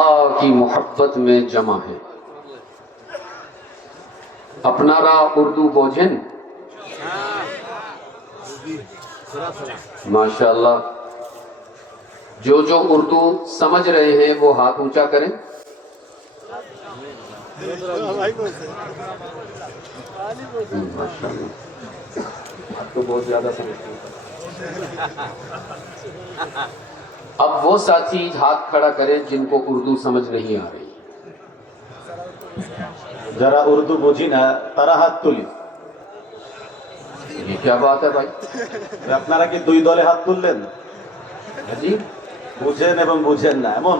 اللہ کی محبت میں جمع ہے۔ اپنارا اردو بوجھن۔ ماشاء اللہ جو جو اردو سمجھ رہے ہیں وہ ہاتھ اونچا کریں۔ ماشاء اللہ آپ تو بہت زیادہ سمجھتے ہیں۔ اب وہ ساتھی ہاتھ کھڑا کریں جن کو اردو سمجھ نہیں آ رہی যারা উর্দু বুঝি না তারা হাত তুলি یہ کیا بات ہے بھائی আপনারা কি দুই দলে হাত তুললেন جی বুঝেন এবং বুঝেন না এমন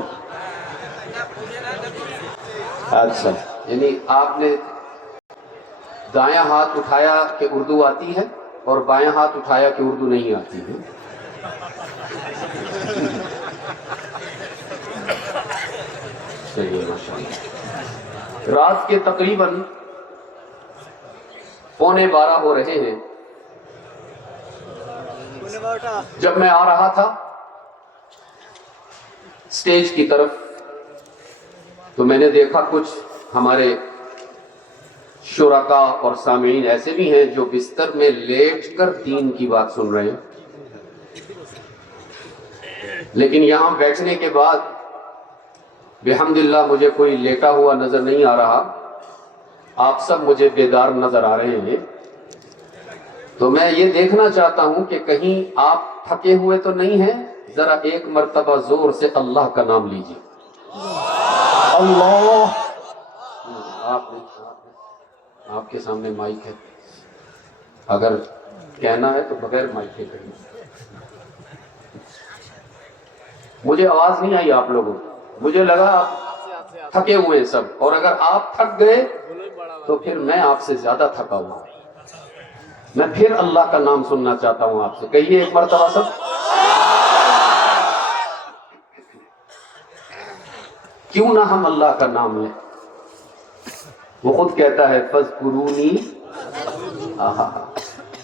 আচ্ছা یعنی آپ نے دایاں ہاتھ اٹھایا کہ اردو آتی ہے اور بایاں ہاتھ اٹھایا کہ اردو نہیں آتی ہے چلیے رات کے تقریباً پونے بارہ ہو رہے ہیں۔ جب میں آ رہا تھا سٹیج کی طرف، تو میں نے دیکھا کچھ ہمارے شرکا اور سامعین ایسے بھی ہیں جو بستر میں لیٹ کر دین کی بات سن رہے ہیں۔ لیکن یہاں بیٹھنے کے بعد بحمد اللہ مجھے کوئی لیٹا ہوا نظر نہیں آ رہا۔ آپ سب مجھے بیدار نظر آ رہے ہیں۔ تو میں یہ دیکھنا چاہتا ہوں کہ کہیں آپ تھکے ہوئے تو نہیں ہیں؟ ذرا ایک مرتبہ زور سے اللہ کا نام لیجیے اللہ! آپ آپ کے سامنے مائک ہے۔ اگر کہنا ہے تو بغیر مائک کے کہیے مجھے آواز نہیں آئی آپ لوگوں مجھے لگا آپ تھکے ہوئے سب۔ اور اگر آپ تھک گئے تو پھر میں آپ سے زیادہ تھکا ہوا۔ ہوں میں پھر اللہ کا نام سننا چاہتا ہوں آپ سے۔ کہیے ایک مرتبہ سب۔ کیوں نہ ہم اللہ کا نام لیں۔ وہ خود کہتا ہے فض قرونی تم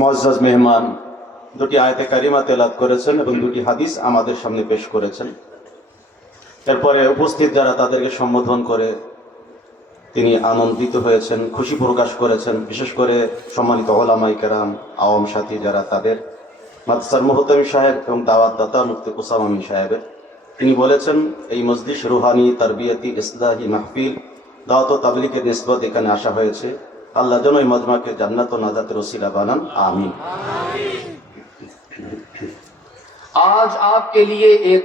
মজ্জাজ মেহমান, দুটি আয়তে কারিমা তেলাদ করেছেন এবং দুটি হাদিস আমাদের সামনে পেশ করেছেন। এরপরে উপস্থিত যারা তাদেরকে সম্বোধন করে, তিনি আনন্দিত হয়েছেন, খুশি প্রকাশ করেছেন। বিশেষ করে সম্মানিত ওলামাই কেরাম, আওয়াম সাথী যারা তাদের মাদসার মোহতামি সাহেব এবং দাওয়াতদাতা মুক্তি কুসামামি সাহেবের। তিনি বলেছেন এই মসজিদ রুহানি তারবিয়তি ইসলাহি মাহফিল দাওয়াত ও তাবলিকের নিসবত এখানে আসা হয়েছে। আল্লাহ যেন এই মজমাকে জান্নাত ও নাজাতের ওসিলা বানান। আমিন। আজ আপকে লিয়ে এক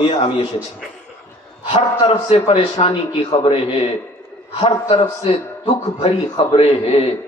নিয়ে আমি এসেছি। হর তরফ সে পরেশানি কি খবরে হে হ্যাঁ, হর তরফ সে দুঃখ ভরি খবরে হে হ্যাঁ।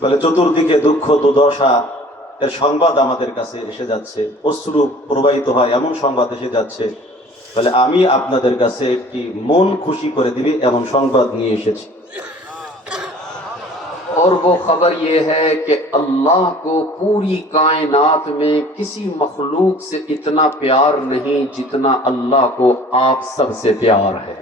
বলে চতুর্দিকে দুঃখ, দুর্দশা এর সংবাদ আমাদের কাছে এসে যাচ্ছে। অশ্রু প্রবাহিত হয়, এমন সংবাদ এসে যাচ্ছে। তাহলে আমি আপনাদের কাছে একটি মন খুশি করে দিবি, এমন সংবাদ নিয়ে এসেছি। اور وہ خبر یہ ہے کہ اللہ کو پوری کائنات میں کسی مخلوق سے اتنا پیار نہیں جتنا اللہ کو آپ سب سے پیار ہے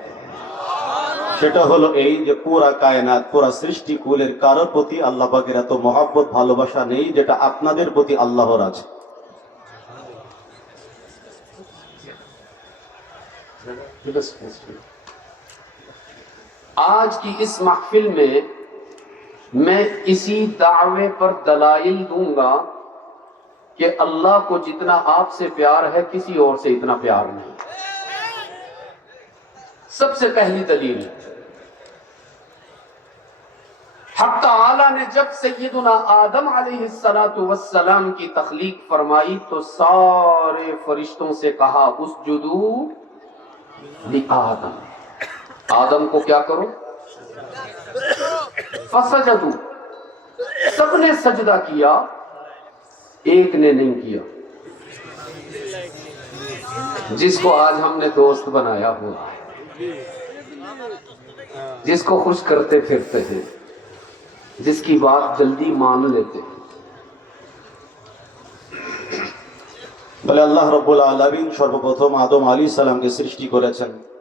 সেটা হলো এই যে পুরা কায়নাত পুরা সৃষ্টি কুলের কারোর প্রতি আল্লাহ পাকের এত মহাব্বত ভালোবাসা নেই যেটা আপনাদের প্রতি আল্লাহর আছে آج کی اس محفل میں میں اسی دعوے پر دلائل دوں گا کہ اللہ کو جتنا آپ سے پیار ہے، کسی اور سے اتنا پیار نہیں۔ سب سے پہلی دلیل۔ حق تعالی نے جب سیدنا آدم علیہ السلام والسلام کی تخلیق فرمائی تو سارے فرشتوں سے کہا اس جدو آدم۔ آدم کو کیا کرو؟ فسجدو۔ سب نے سجدہ کیا، ایک نے نہیں کیا۔ جس کو آج ہم نے دوست بنایا ہوا ہے، جس کو خوش کرتے پھرتے ہیں، جس کی بات جلدی مان لیتے ہیں۔ বলে আল্লাহ রব্বুল আলমিন সর্বপ্রথম السلام আলী সালামকে کو رچن۔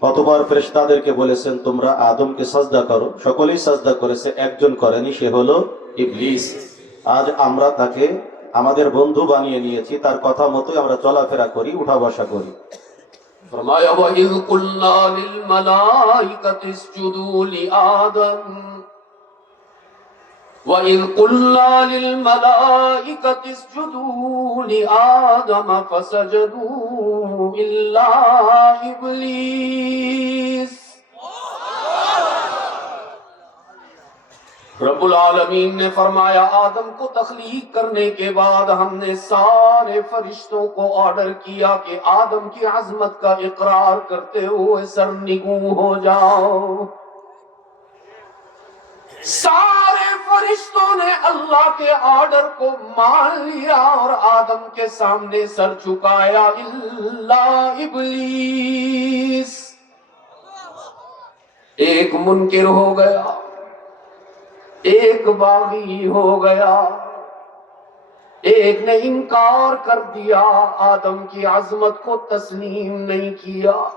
অতবার ফেরেশতাদেরকে বলেছেন, তোমরা আদমকে সাজদা করো। সকলেই সাজদা করেছে, একজন করেনি, সে হলো ইবলিস। আজ আমরা তাকে, আমাদের বন্ধু বানিয়ে নিয়েছি, তার কথা মতোই আমরা চলাফেরা করি উঠা বসা করি فَمَا يَوَإِذْ وَإِذْ قُلْنَا لِلْمَلَائِكَةِ اسْجُدُوا لِآدَمَ فَسَجَدُوا إِلَّا إِبْلِيسَ. رب العالمین نے فرمایا، آدم کو تخلیق کرنے کے بعد ہم نے سارے فرشتوں کو آرڈر کیا کہ آدم کی عظمت کا اقرار کرتے ہوئے سرنگو ہو جاؤ۔ سارے فرشتوں نے اللہ کے آرڈر کو مان لیا اور آدم کے سامنے سر چکایا اللہ ابلیس۔ ایک منکر ہو گیا، ایک باغی ہو گیا۔ ایک نے انکار کر دیا، آدم کی عظمت کو تسلیم نہیں کیا۔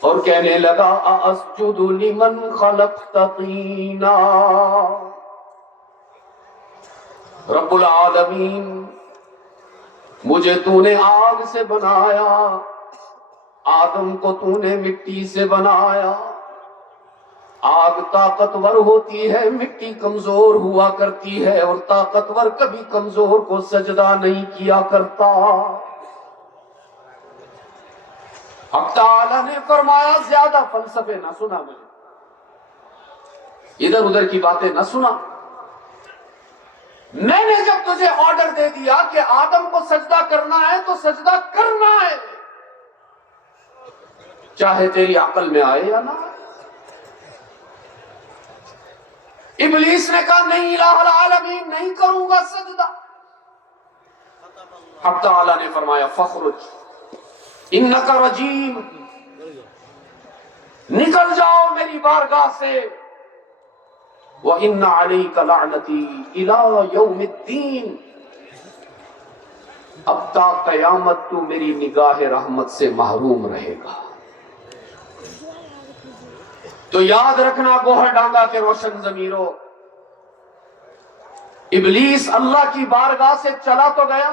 اور کہنے لگا اسجد لمن خلقت طینا؟ رب العالمین، مجھے تو نے آگ سے بنایا، آدم کو تو نے مٹی سے بنایا۔ آگ طاقتور ہوتی ہے، مٹی کمزور ہوا کرتی ہے اور طاقتور کبھی کمزور کو سجدہ نہیں کیا کرتا۔ حق تعالیٰ نے فرمایا زیادہ فلسفے نہ سنا مجھے۔ ادھر ادھر کی باتیں نہ سنا۔ میں نے جب تجھے آرڈر دے دیا کہ آدم کو سجدہ کرنا ہے تو سجدہ کرنا ہے۔ چاہے تیری عقل میں آئے یا نہ آئے۔ ابلیس نے کہا، نہیں الہ العالمین، نہیں کروں گا سجدہ۔ حق تعالیٰ نے فرمایا، فخرج ان کا رجیم۔ نکل جاؤ میری بارگاہ سے۔ وہ ان علی کا الا یوم الدین اب تا قیامت تو میری نگاہ رحمت سے محروم رہے گا۔ تو یاد رکھنا گوہر ڈانگا کے روشن ضمیروں۔ ابلیس اللہ کی بارگاہ سے چلا تو گیا۔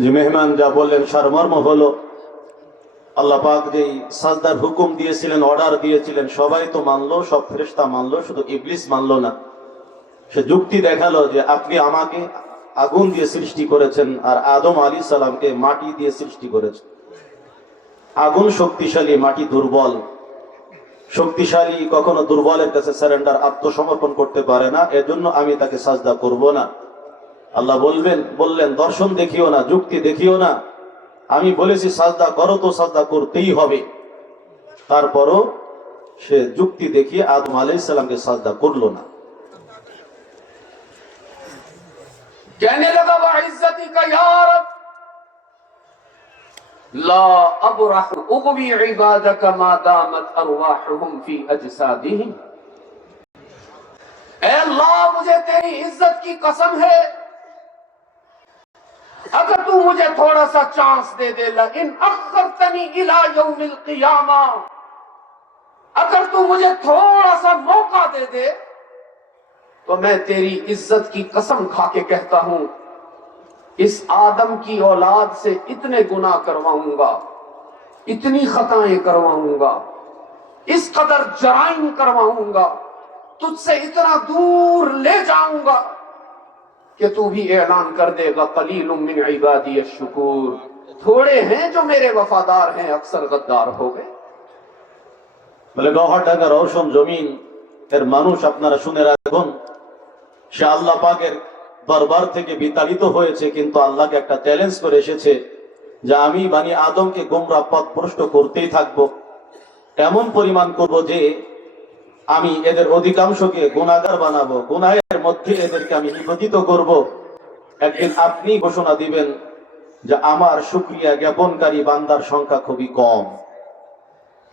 যে মেহমান যা বললেন সারমর্ম হলো আল্লাহ পাক যেই সাজদার হুকুম দিয়েছিলেন অর্ডার দিয়েছিলেন সবাই তো মানলো, সব ফেরেস্তা মানলো, শুধু ইবলিস মানলো না। সে যুক্তি দেখাল যে আপনি আমাকে আগুন দিয়ে সৃষ্টি করেছেন আর আদম আলী সালামকে মাটি দিয়ে সৃষ্টি করেছেন। আগুন শক্তিশালী, মাটি দুর্বল। শক্তিশালী, কখনো দুর্বলের কাছে স্যারেন্ডার আত্মসমর্পণ করতে পারে না, এজন্য আমি তাকে সাজদা করব না। আল্লাহ বলবেন, বললেন, দর্শন দেখিও না, যুক্তি দেখিও না। আমি বলেছি, সাজদা করো তো সাজদা করতেই হবে। তারপরও সে যুক্তি দেখিয়ে আদম আলাইসাল্লামকে সাজদা করল না। لا ابرح اغوی عبادك ما دامت ارواحهم فی اجسادهم اے اللہ، مجھے تیری عزت کی قسم ہے۔ اگر تو مجھے تھوڑا سا چانس دے دے، لئن اخرتنی الى یوم القیامہ۔ اگر تو مجھے تھوڑا سا موقع دے دے، تو میں تیری عزت کی قسم کھا کے کہتا ہوں۔ اس آدم کی اولاد سے اتنے گناہ کرواؤں گا، اتنی خطائیں کرواؤں گا، اس قدر جرائم کرواؤں گا، تجھ سے اتنا دور لے جاؤں گا کہ تو بھی اعلان کر دے گا، قلیل من عبادی الشکور۔ تھوڑے ہیں جو میرے وفادار ہیں، اکثر غدار ہو گئے۔ بلے گا ہٹا বলে গহটাকার زمین জমিন مانوش اپنا رشون শুনে گن شاہ اللہ پاکر দরবার থেকে বিতাড়িত হয়েছে, কিন্তু আল্লাহকে একটা চ্যালেঞ্জ করে এসেছে যে আমি বানি আদমকে গোমরা পথ প্রশ্ন করতেই থাকব। এমন পরিমাণ করব যে আমি এদের অধিকাংশকে গুণাগার বানাবো, গুনাহের মধ্যে এদেরকে আমি নিবেদিত করব। একদিন আপনি ঘোষণা দিবেন যে আমার সুক্রিয়া জ্ঞাপনকারী বান্দার সংখ্যা খুবই কম।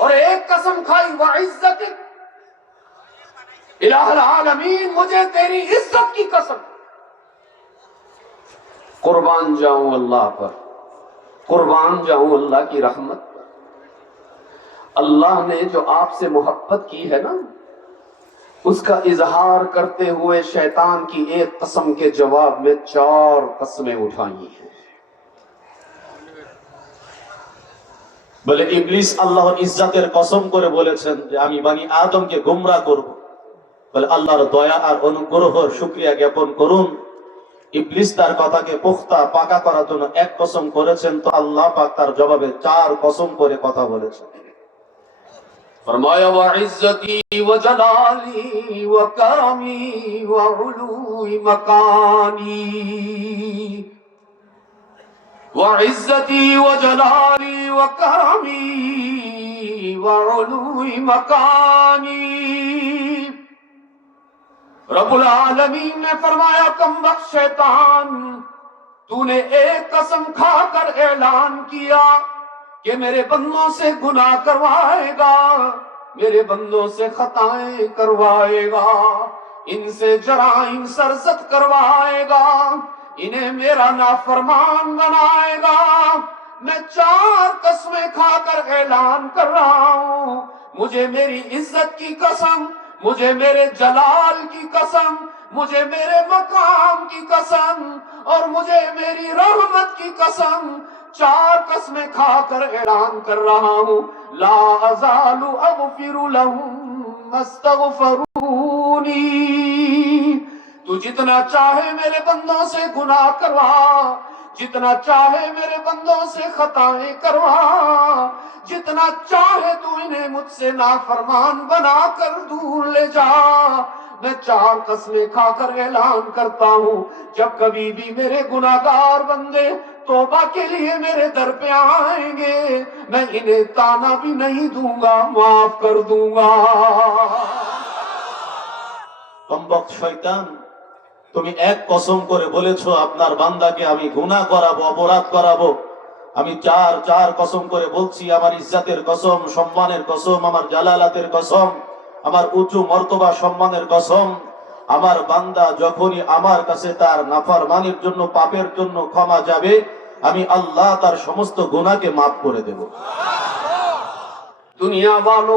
اور ایک قسم کھائی، وہ عزت الہ العالمین، مجھے تیری عزت کی قسم۔ قربان جاؤں اللہ پر، قربان جاؤں اللہ کی رحمت پر۔ اللہ نے جو آپ سے محبت کی ہے نا، اس کا اظہار کرتے ہوئے شیطان کی ایک قسم کے جواب میں چار قسمیں اٹھائی ہیں۔ বলে, ইবলিস আল্লাহ ইজ্জাতের কসম করে বলেছেন যে আমি বানি আদমকে গুমরা করব। বলে, আল্লাহর দয়া আর অনুগ্রহ, শুক্রিয়া জ্ঞাপন করুন। ইবলিস তার কথাকে পোখতা পাকা করার জন্য এক কসম করেছেন, তো আল্লাহ পাক তার জবাবে চার কসম করে কথা বলেছেন। فرمایا وعزتی و جلالی و کرمی و علوی مکانی وعزتي وجلالي وكرمي وعلو مقامي. رب العالمین نے فرمایا، کم وقت شیطان تو نے ایک قسم کھا کر اعلان کیا کہ میرے بندوں سے گناہ کروائے گا، میرے بندوں سے خطائیں کروائے گا، ان سے جرائم سرزد کروائے گا۔ انہیں میرا نافرمان بنائے گا۔ میں چار قسمیں کھا کر اعلان کر رہا ہوں۔ مجھے میری عزت کی قسم، مجھے میرے جلال کی قسم، مجھے میرے مقام کی قسم، اور مجھے میری رحمت کی قسم۔ چار قسمیں کھا کر اعلان کر رہا ہوں۔ لا ازال اغفر لهم مستغفرونی تو جتنا چاہے میرے بندوں سے گناہ کروا جتنا چاہے میرے بندوں سے خطائیں کروا جتنا چاہے تو انہیں مجھ سے نافرمان بنا کر دور لے جا میں چار قسمیں کھا کر اعلان کرتا ہوں جب کبھی بھی میرے گناہگار بندے توبہ کے لیے میرے در پہ آئیں گے میں انہیں تانا بھی نہیں دوں گا معاف کر دوں گا بخش شیطان তুমি এক কসম করে বলেছ, আপনার বান্দাকে আমি গুণা করাবো, অপরাধ করাবো। আমি চার চার কসম করে বলছি, আমার ইজ্জাতের কসম, সম্মানের কসম, আমার জালালাতের কসম, আমার উঁচু মর্তবা, সম্মানের কসম। আমার বান্দা যখনই আমার কাছে তার নাফার মানির জন্য, পাপের জন্য ক্ষমা যাবে, আমি আল্লাহ তার সমস্ত গুণাকে মাফ করে দেব। দুনিয়া বালো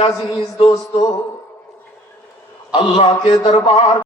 আজিজ দোস্ত। আল্লাহকে দরবার